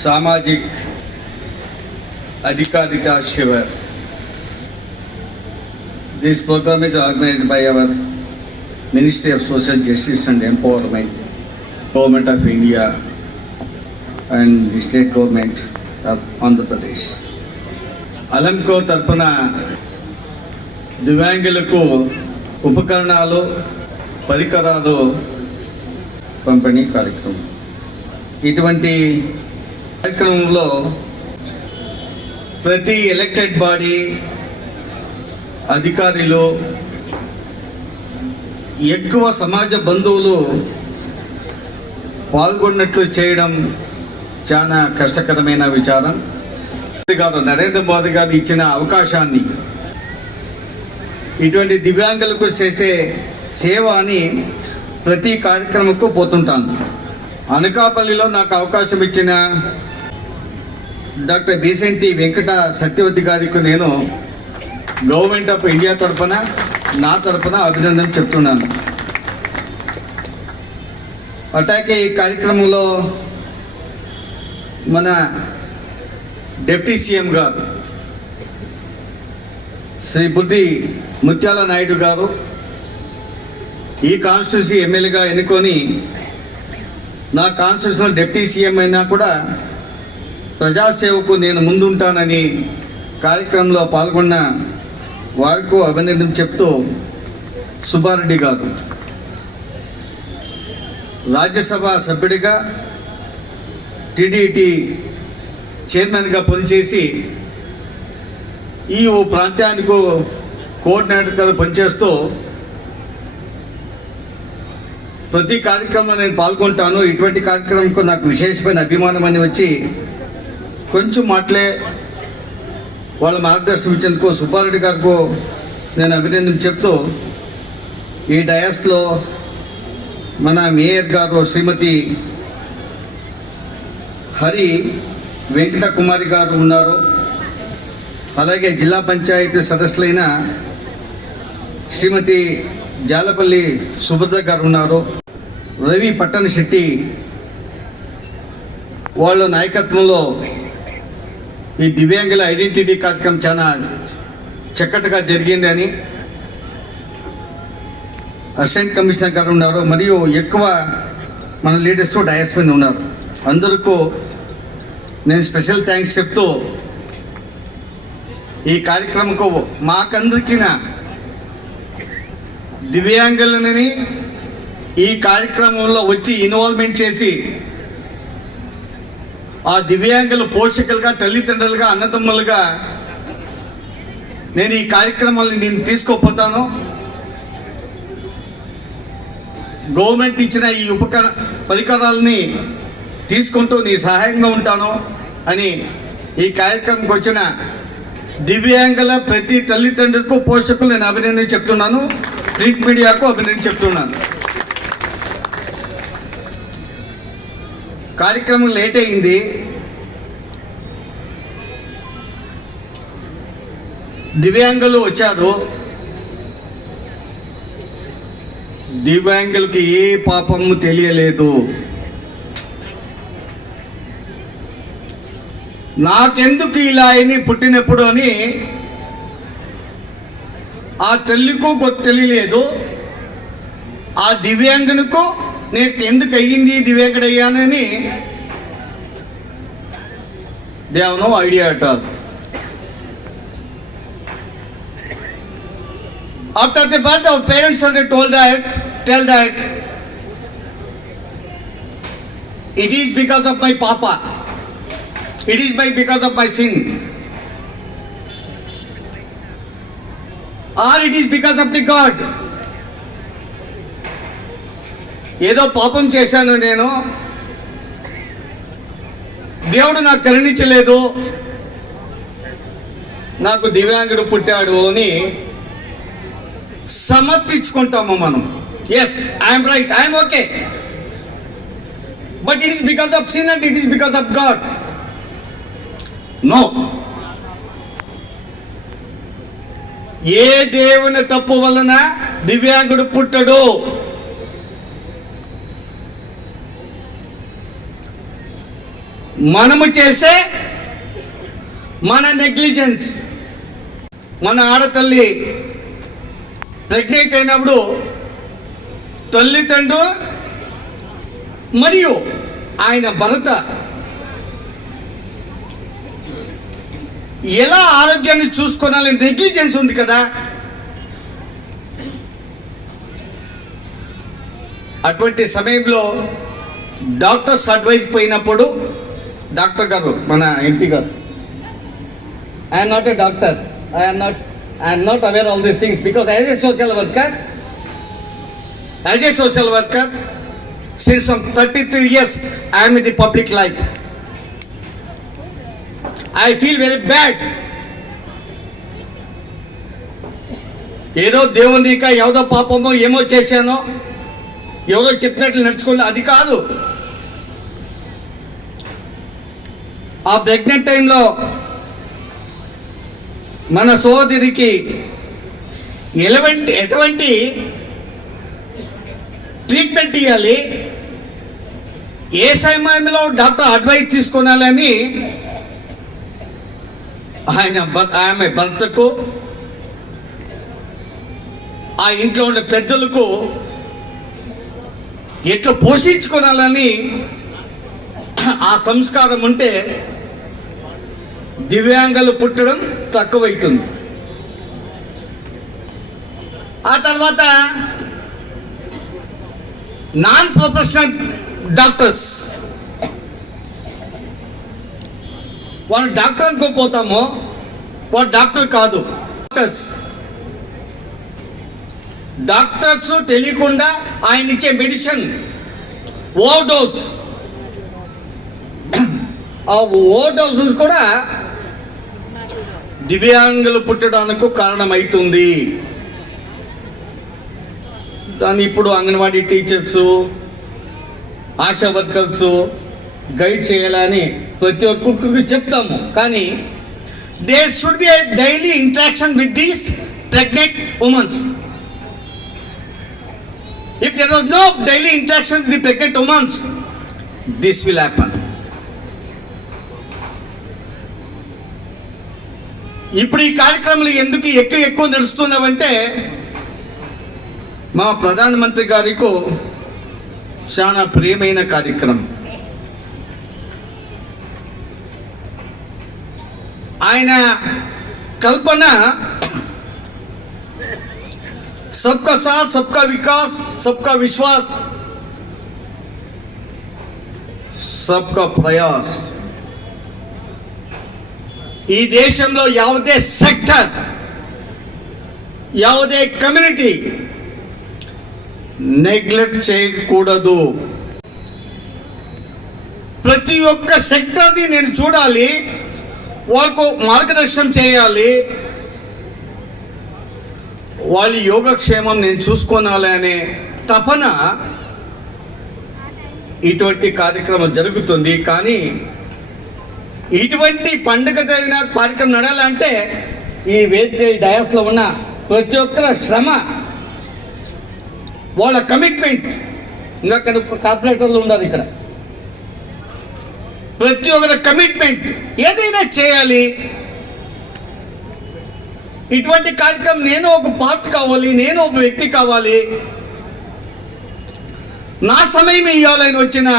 सामाजिक अधिकारिता शिविर This program is organized by our Ministry of Social Justice and Empowerment, Government of India and the state government of Andhra Pradesh. అలంకో తరపున దివ్యాంగులకు ఉపకరణాలు పరికరాలు పంపిణీ కార్యక్రమం ఇటువంటి కార్యక్రమంలో ప్రతి ఎలక్టెడ్ బాడీ అధికారులు ఎక్కువ సమాజ బంధువులు పాల్గొన్నట్లు చేయడం చాలా కష్టకరమైన విచారం గారు నరేంద్ర మోదీ గారు ఇచ్చిన అవకాశాన్ని ఇటువంటి దివ్యాంగులకు చేసే సేవ అని ప్రతి కార్యక్రమకు పోతుంటాను అనకాపల్లిలో నాకు అవకాశం ఇచ్చిన డాక్టర్ బీసెంటి వెంకట సత్యవతి గారికి నేను గవర్నమెంట్ ఆఫ్ ఇండియా తరఫున నా తరఫున అభినందన చెప్తున్నాను అట్లాగే ఈ కార్యక్రమంలో మన డిప్టీ సీఎం గారు శ్రీ బుద్ధి ముత్యాల నాయుడు గారు ఈ కాన్స్టిట్యూన్సీ ఎమ్మెల్యేగా ఎన్నుకొని నా కాన్స్టిట్యూషన్ డిప్టీ సీఎం అయినా కూడా ప్రజాసేవకు నేను ముందుంటానని కార్యక్రమంలో పాల్గొన్న వారికి అభినందన చెప్తూ సుబ్బారెడ్డి గారు రాజ్యసభ సభ్యుడిగా టీడీటీ చైర్మన్గా పనిచేసి ఈ ఓ ప్రాంతానికి కోఆర్డినేటర్గా పనిచేస్తూ ప్రతి కార్యక్రమంలో నేను పాల్గొంటాను ఇటువంటి కార్యక్రమంకు నాకు విశేషమైన అభిమానం అని వచ్చి కొంచెం అట్లే వాళ్ళ మార్గదర్శనం ఇచ్చేందుకు సుబ్బారెడ్డి గారికి నేను అభినందన చెప్తూ ఈ డయాస్లో మన మేయర్ గారు శ్రీమతి హరి వెంకట కుమారి గారు ఉన్నారు అలాగే జిల్లా పంచాయతీ సదస్సులైన శ్రీమతి జాలపల్లి సుభద్ర గారు ఉన్నారు రవి పట్టణశెట్టి వాళ్ళ నాయకత్వంలో ఈ దివ్యాంగుల ఐడెంటిటీ కార్యక్రమం చాలా చక్కటగా జరిగిందని అసిస్టెంట్ కమిషనర్ గారు ఉన్నారు మరియు ఎక్కువ మన లీడర్స్ డయాస్పెన్ ఉన్నారు అందరికీ నేను స్పెషల్ థ్యాంక్స్ చెప్తూ ఈ కార్యక్రమకు మాకందరికీ దివ్యాంగులని ఈ కార్యక్రమంలో వచ్చి ఇన్వాల్వ్మెంట్ చేసి ఆ దివ్యాంగుల పోషకులుగా తల్లిదండ్రులుగా అన్నదమ్ములుగా నేను ఈ కార్యక్రమాలను నేను తీసుకోపోతాను గవర్నమెంట్ ఇచ్చిన ఈ ఉపకర పరికరాలని తీసుకుంటూ నీ సహాయంగా ఉంటాను అని ఈ కార్యక్రమంకి వచ్చిన దివ్యాంగుల ప్రతి తల్లిదండ్రులకు పోషకులు నేను అభినందన చెప్తున్నాను ప్రింట్ మీడియాకు అభినందన చెప్తున్నాను కార్యక్రమం లేట్ అయింది దివ్యాంగులు వచ్చారు దివ్యాంగులకి ఏ పాపం తెలియలేదు నాకెందుకు ఇలా అయిని పుట్టినప్పుడు అని ఆ తల్లికో తెలియలేదు ఆ దివ్యాంగునికో నేను ఎందుకు అయ్యింది దివ్యాంగుడయ్యానని they have no idea at all After the birth, our parents are told that, tell that it is because of my papa. It is by because of my sin. Or it is because of the God. ఏదో పాపం చేశాను నేను దేవుడు నాకు కరుణించలేదు నాకు దివ్యాంగుడు పుట్టాడు అని సమర్థించుకుంటాము మనం yes I'm right I'm okay but it is because of sin and it is because of God no ఏ దేవుని తప్పు వలన దివ్యాంగుడు పుట్టడు మనము చేసే మన నెగ్లిజెన్స్ మన ఆడతల్లి ప్రెగ్నెంట్ అయినప్పుడు తల్లిదండ్రు మరియు ఆయన భర్త ఎలా ఆరోగ్యాన్ని చూసుకోవాలని నెగ్లిజెన్స్ ఉంది కదా అటువంటి సమయంలో డాక్టర్స్ అడ్వైజ్ పోయినప్పుడు డాక్టర్ గారు మన ఎంపీ గారు I'm not a doctor I'm not I'm not aware all these things because as a social worker as a social worker since from thirty three years I'm in the public life I feel very bad ఏదో దేవుని ఇంకా ఏదో పాపమో ఏమో చేశానో ఎవరో చెప్పినట్లు నడుచుకుంటే అది కాదు ఆ ప్రెగ్నెంట్ టైంలో మన సోదరికి ఎలవంటి ఎటువంటి ట్రీట్మెంట్ ఇవ్వాలి ఏ సమయంలో డాక్టర్ అడ్వైస్ తీసుకోవాలని ఆయన ఆమె భర్తకు ఆ ఇంట్లో ఉండే పెద్దలకు ఎట్లా పోషించుకోవాలని ఆ సంస్కారం ఉంటే దివ్యాంగులు పుట్టడం తక్కువైతుంది ఆ తర్వాత నాన్ ప్రొఫెషనల్ డాక్టర్స్ వాళ్ళు డాక్టర్ అనుకోపోతామో వాళ్ళు డాక్టర్ కాదు డాక్టర్స్ డాక్టర్స్ తెలియకుండా ఆయన ఇచ్చే మెడిసిన్ ఓ డోస్ ఆ ఓ డోస్ కూడా దివ్యాంగులు పుట్టడానికి కారణమైతుంది దాన్ని ఇప్పుడు anganwadi teachers ASHA workers guide చేయాలని ప్రతి ఒక్కరికి చెప్తాము కానీ they should be daily interaction with these pregnant womens if there was no daily interaction with the pregnant womens this will happen ఇప్పుడు ఈ కార్యక్రమాలు ఎందుకు ఎక్కువ ఎక్కువ నడుస్తున్నావంటే మా ప్రధానమంత్రి గారికి చాలా ప్రియమైన కార్యక్రమం ఆయన కల్పన సబ్కా సాత్ సబ్కా వికాస్ సబ్కా విశ్వాస్ సబ్కా ప్రయాస్ ఈ దేశంలో ಯಾವುದೇ సెక్టర్ ಯಾವುದೇ కమ్యూనిటీ నెగ్లెక్ట్ చేయకూడదు ప్రతి ఒక్క సెక్టర్ని నేను చూడాలి వాళ్ళకు మార్గదర్శనం చేయాలి వాళ్ళ యోగక్షేమం నేను చూసుకోనాలి అనే తపన ఇటువంటి కార్యక్రమం జరుగుతుంది కానీ ఇటువంటి పండుగ తగిన కార్యక్రమం నడాలంటే ఈ వేదిక డయాస్లో ఉన్న ప్రతి ఒక్కరి శ్రమ వాళ్ళ కమిట్మెంట్ ఇంకా కార్పొరేటర్లు ఉండాలి ఇక్కడ ప్రతి ఒక్కరి కమిట్మెంట్ ఏదైనా చేయాలి ఇటువంటి కార్యక్రమం నేను ఒక పార్ట్ కావాలి నేను ఒక వ్యక్తి కావాలి నా సమయం ఇవ్వాలని వచ్చిన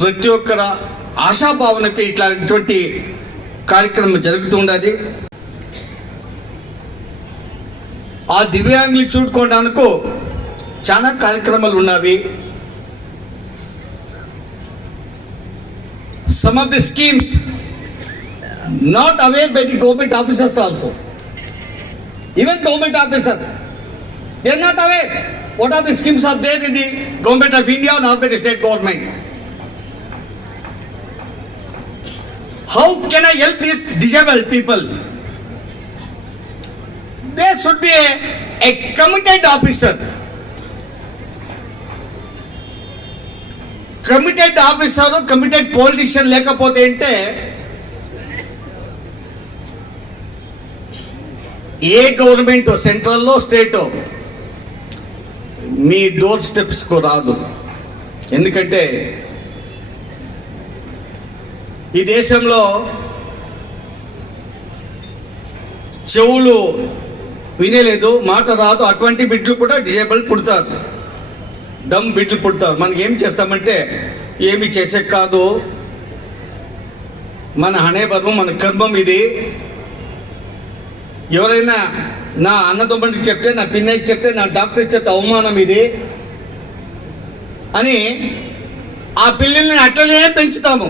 ప్రతి ఒక్కర ఆశాభావనకి ఇట్లాంటి కార్యక్రమం జరుగుతుండది ఆ దివ్యాంగులు చూడుకోవడానికి చాలా కార్యక్రమాలు ఉన్నవి some of the schemes not aware by the government officers also even government officer they not aware what are the schemes of their ఇది government of India not by the state government how can I help these disable people they should be a committed officer committed officer committed politician లేకపోతే అంటే ఏ government సెంట్రల్లో స్టేటో మీ door స్టెప్స్కు రాదు ఎందుకంటే ఈ దేశంలో చెవులు వినేలేదు మాట రాదు అటువంటి బిడ్డలు కూడా డిజేబుల్ పుడతారు డమ్ బిడ్లు పుడతారు మనం ఏం చేస్తామంటే ఏమి చేసే కాదు మన హనేబర్మం మన కర్మం ఇది ఎవరైనా నా అన్నదమ్ముడికి చెప్తే నా పిన్నయ్యకి చెప్తే నా డాక్టర్కి చెప్తే అవమానం ఇది అని ఆ పిల్లల్ని అట్లనే పెంచుతాము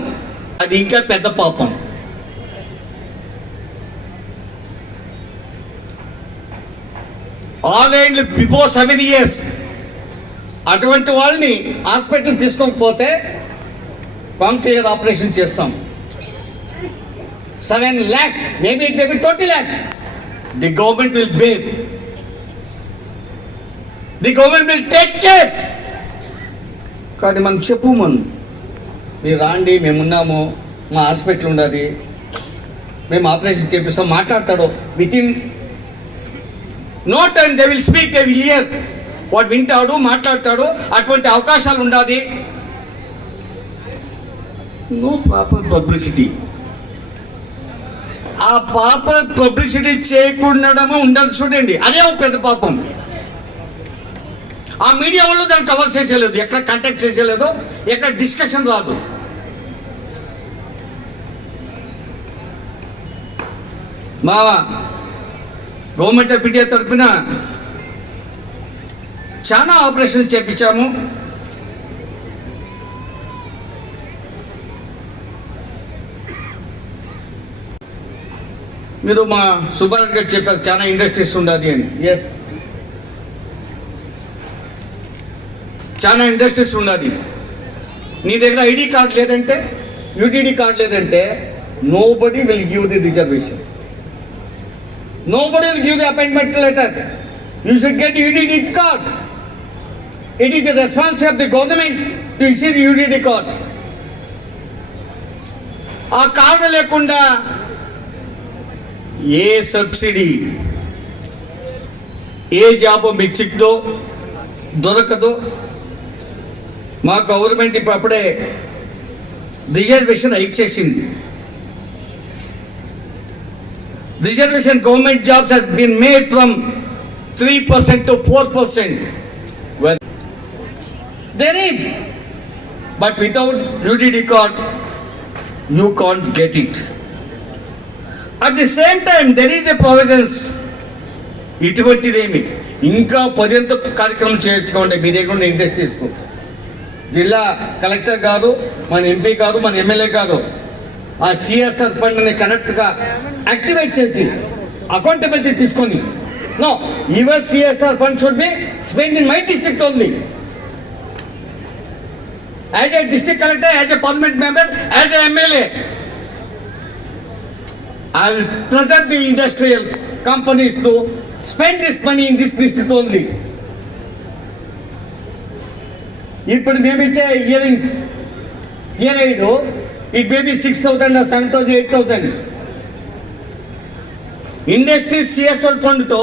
అది ఇంకా పెద్ద పాపం ఆన్లైన్లు బిఫోర్ సెవెన్ ఇయర్స్ అటువంటి వాళ్ళని హాస్పిటల్ తీసుకోకపోతే కాంక్లియర్ ఆపరేషన్ చేస్తాం seven lakhs maybe it maybe twenty lakhs the government will be the government will take care కానీ మనం చెప్పు మనం మీరు రాండి మేమున్నాము మా హాస్పిటల్ ఉండదు మేము ఆపరేషన్ చేపిస్తాం మాట్లాడతాడు within no time they will speak they will hear వాడు వింటాడు మాట్లాడతాడు అటువంటి అవకాశాలు ఉండాలి నో ప్రాపర్ పబ్లిసిటీ ఆ పాప పబ్లిసిటీ చేయకుండా ఉండదు చూడండి అదే ఒక పెద్ద పాపం ఆ మీడియా వాళ్ళు దాన్ని కవర్ చేసేయలేదు ఎక్కడ కంటాక్ట్ చేసేయలేదు ఎక్కడ డిస్కషన్ రాదు మా గవర్నమెంట్ ఆఫ్ ఇండియా తరఫున చాలా ఆపరేషన్ చేపించాము మీరు మా సుబ్బారెడ్డి గారు చెప్పారు చాలా ఇండస్ట్రీస్ ఉండాలి అని ఎస్ చాలా ఇండస్ట్రీస్ ఉండాలి నీ దగ్గర ఐడి కార్డు లేదంటే యూటీడీ కార్డు లేదంటే nobody will give the reservation Nobody will give the appointment letter. You should get UDD card. It is the responsibility of the government to issue the UDD card. ఆ card లేకుండా ఏ subsidy ఏ job మీకు చిక్కుదో దొరకదు మా government ఇప్పుడు అప్పుడే reservation hike చేసింది reservation government jobs has been made from three percent to four percent there is but without UDID card you can't get it at the same time there is a provisions ఇటువంటిదేమి ఇంకా పదింత కార్యక్రమం చేయించుకోండి మీ దగ్గర ఉన్న interest తీసుకో జిల్లా collector గారు మన ఎంపీ గారు మన ఎమ్మెల్యే గారు ఆ సిఎస్ఆర్ ఫండ్ని కరెక్ట్గా యాక్టివేట్ చేసి అకౌంటబిలిటీ తీసుకొని no US CSR fund should be spend in my district only as a district collector as a parliament member as a MLA I will the industrial companies to spend this money in this district only ఇప్పుడు మేమిచ్చే earrings ear aid it it six thousand seven thousand eight thousand industry CSR ఫండ్తో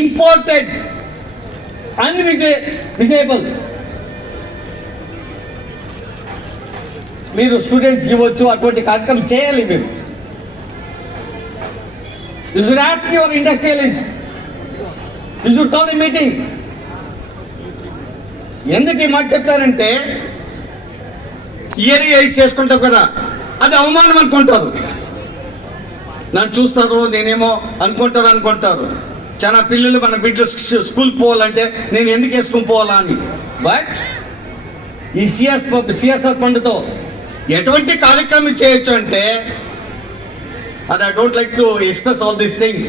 imported అన్ విజే విజయబుల్ మీరు స్టూడెంట్స్కి ఇవ్వచ్చు అటువంటి కార్యక్రమం చేయాలి మీరు you should ask your industrialist you should call meeting ఎందుకు ఈ మాట చెప్తారంటే ఇయర్ ఎయిట్ చేసుకుంటావు కదా అది అవమానం అనుకుంటారు నన్ను చూస్తారు నేనేమో అనుకుంటారు అనుకుంటారు చాలా పిల్లలు మన బిడ్డలు స్కూల్ పోవాలంటే నేను ఎందుకు వేసుకుని పోవాలా అని బట్ ఈ సిఎస్ సిఎస్ఆర్ ఫండ్తో ఎటువంటి కార్యక్రమం చేయొచ్చు అంటే అది I don't like to express all these thing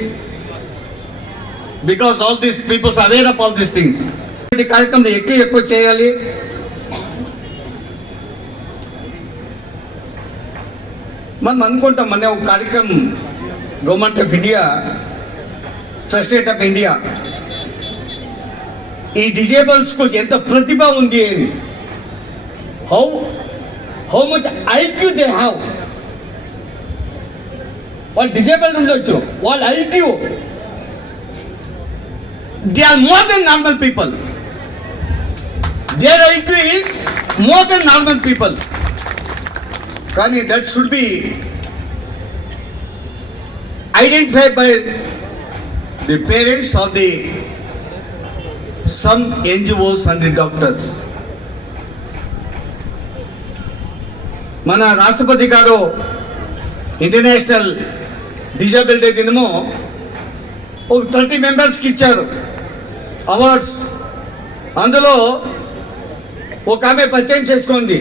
because all these peoples aware of all these things కార్యక్రమం ఎక్కువ ఎక్కువ చేయాలి मन अट मन कार्यक्रम गवर्नमेंट आफ् इंडिया सस्टेट आफ् इंडिया डिजेबल को प्रतिभा हौ हौ much EQ they how well disabled well IQ they are more normal people their IQ is more normal people కానీ that should be identify by the parents of the some NGOs and the doctors మన రాష్ట్రపతి గారు international disability దినము ఓ thirty మెంబర్స్కి ఇచ్చారు awards అందులో ఒక ఆమె పరిచయం చేసుకోండి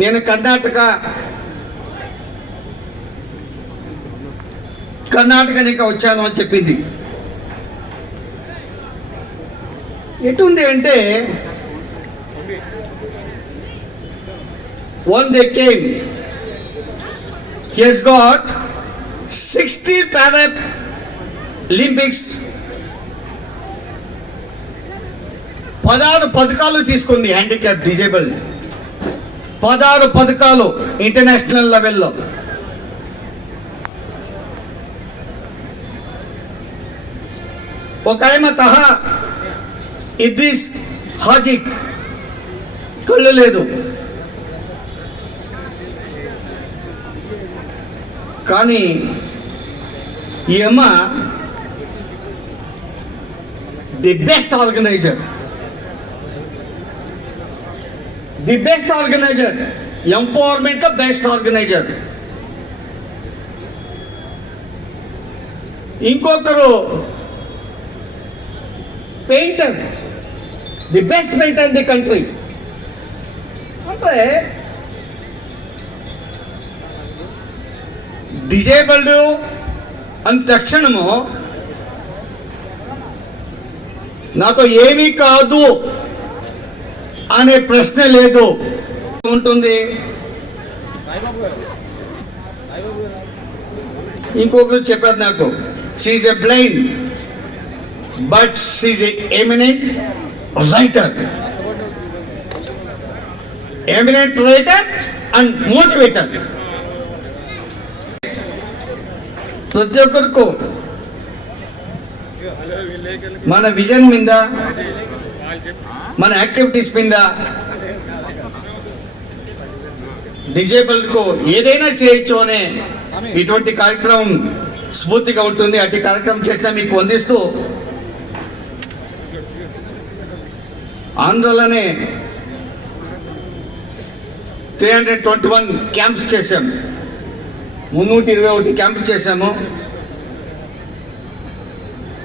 నేను కర్ణాటక కర్ణాటక నీకు వచ్చాను అని చెప్పింది ఎటుంది అంటే one they came he's got sixty Paralympics పదహారు పథకాలు తీసుకుంది హ్యాండిక్యాప్ డిజేబుల్డ్ పదహారు పథకాలు ఇంటర్నేషనల్ లెవెల్లో ఒక ఆయన తహా ఇద్రీస్ హాజిక్ కళ్ళు లేదు కానీ ఈ అమ్మ the best organiser the best organiser empowerment the best organiser ఇంకొకరు painter the best painter in the country అంటే డిజేబుల్డ్ అంత తక్షణము నాతో ఏమీ కాదు అనే ప్రశ్న లేదు ఉంటుంది ఇంకొకరు చెప్పారు నాకు she's a blind but she's eminent writer eminent writer and motivator ప్రతి ఒక్కరికి మన విజన్ మీద మన యాక్టివిటీస్ మీద డిజేబుల్కు ఏదైనా చేయొచ్చు అనే ఇటువంటి కార్యక్రమం స్ఫూర్తిగా ఉంటుంది అటు కార్యక్రమం చేసినా మీకు వందిస్తూ ఆంధ్రలోనే three hundred twenty one camps చేశాము మున్నూటి ఇరవై ఒకటి క్యాంప్ చేశాము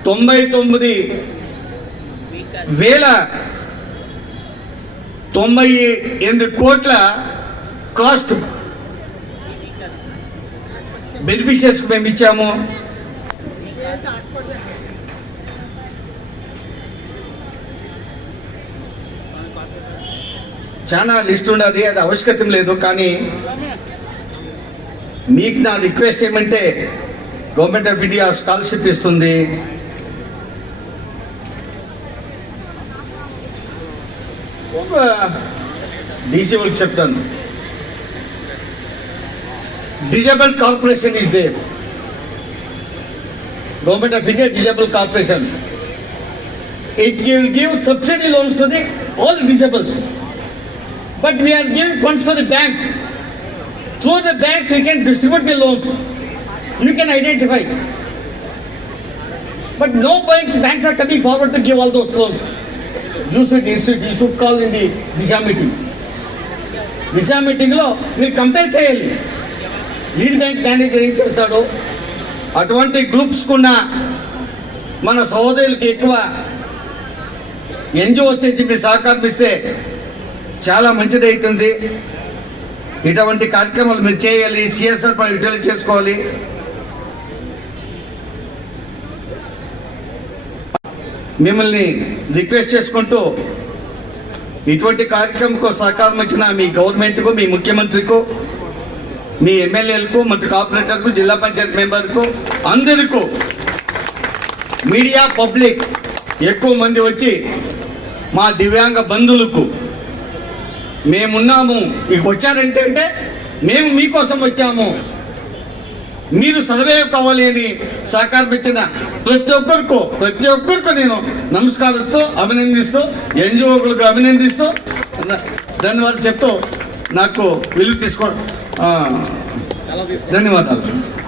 తొంభై తొమ్మిది వేల తొంభై ఎనిమిది కోట్ల కాస్ట్ బెనిఫిషియర్స్కి మేము ఇచ్చాము చాలా లిస్ట్ ఉండదు అది ఆవశ్యకత లేదు కానీ మీకు నా రిక్వెస్ట్ ఏమంటే గవర్నమెంట్ ఆఫ్ ఇండియా స్కాలర్షిప్ ఇస్తుంది డీసీ వాళ్ళకి చెప్తాను disable corporation is the government of India disable corporation it will give subsidy loans to the all disables but we are giving funds to the banks through the banks we can distribute the loans you can identify but no banks banks are coming forward to give all those loans you should you call in the Disha meeting Disha మీటింగ్లో మీరు compare చేయాలి lead bank candidate ఏం చేస్తాడు అటువంటి గ్రూప్స్కున్న మన సహోదరులకి ఎక్కువ NGO వచ్చేసి మీ సహకారం ఇస్తే చాలా మంచిది అవుతుంది ఇటువంటి కార్యక్రమాలు మీరు చేయాలి సిఎస్ఆర్ పని యూటిలైజ్ చేసుకోవాలి మిమ్మల్ని రిక్వెస్ట్ చేసుకుంటూ ఇటువంటి కార్యక్రమంకు సహకారం ఇచ్చిన మీ గవర్నమెంట్కు మీ ముఖ్యమంత్రికు మీ ఎమ్మెల్యేలకు మంత్రి కార్పొరేటర్కు జిల్లా పంచాయత్ మెంబర్కు అందరికీ మీడియా పబ్లిక్ ఎక్కువ మంది వచ్చి మా దివ్యాంగ బంధువులకు మేమున్నాము ఇక వచ్చారంటే అంటే మేము మీకోసం వచ్చాము మీరు సదవేయం కావాలి అని ఇచ్చిన ప్రతి ఒక్కరికి ప్రతి ఒక్కరికి నేను నమస్కరిస్తూ అభినందిస్తూ ఎన్జిఓకులకు అభినందిస్తూ ధన్యవాదాలు చెప్తూ నాకు విలువ తీసుకో ధన్యవాదాలు